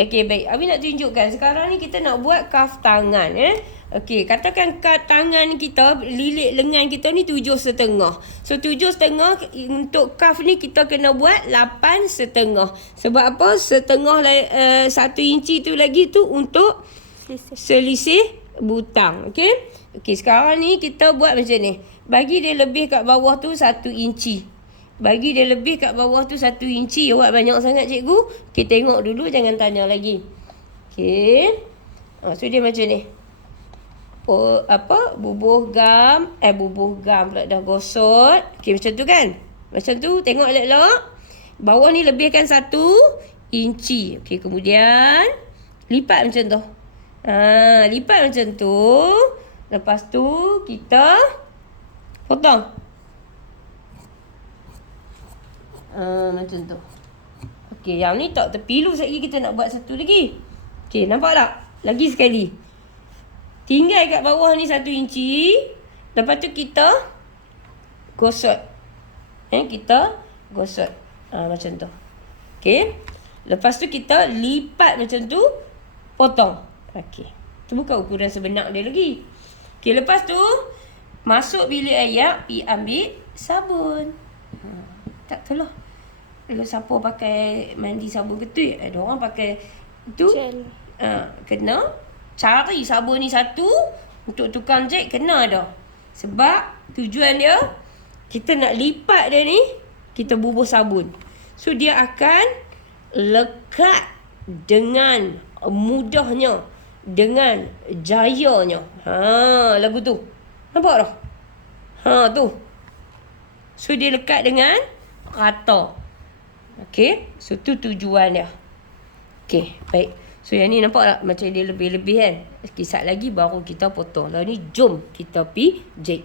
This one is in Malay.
Okey, baik. Abi nak tunjukkan. Sekarang ni kita nak buat kaf tangan. Okey, katakan kaf tangan kita, lilit lengan kita ni 7,5. So, 7,5 untuk kaf ni kita kena buat 8,5. Sebab apa? Setengah 1 inci tu lagi tu untuk selisih butang. Okey? Okey, sekarang ni kita buat macam ni. Bagi dia lebih kat bawah tu 1 inci. Bagi dia lebih kat bawah tu 1 inci. Awak banyak sangat cikgu. Okey, tengok dulu. Jangan tanya lagi. Okey. So, dia macam ni. Bubuh gam. Bubuh gam pula dah gosot. Okey, macam tu kan? Macam tu. Tengok elok-elok. Bawah ni lebihkan 1 inci. Okey, kemudian lipat macam tu. Lipat macam tu. Lepas tu, kita potong. Macam tu. Okey, yang ni tak terpilu sekali kita nak buat satu lagi. Okey, nampak tak? Lagi sekali. Tinggal kat bawah ni 1 inci. Lepas tu kita gosot. Kita gosot. Macam tu. Okey. Lepas tu kita lipat macam tu. Potong. Okey. Tu bukan ukuran sebenak dia lagi. Okey, lepas tu masuk bilik air, pergi ambil sabun. Takkanlah. Kalau siapa pakai mandi sabun ketul, ada orang pakai tu. Kena cari sabun ni satu untuk tukang jahit, kena dah. Sebab tujuan dia, kita nak lipat dia ni, kita bubuh sabun. So, dia akan lekat dengan mudahnya, dengan jayanya. Lagu tu. Nampak tak? Tu. So, dia lekat dengan rata. Okey. So, tu tujuan dia. Okey, baik. So, yang ni nampak tak? Macam dia lebih-lebih kan? Sekejap lagi baru kita potong. Lalu ni, jom kita pergi jahit.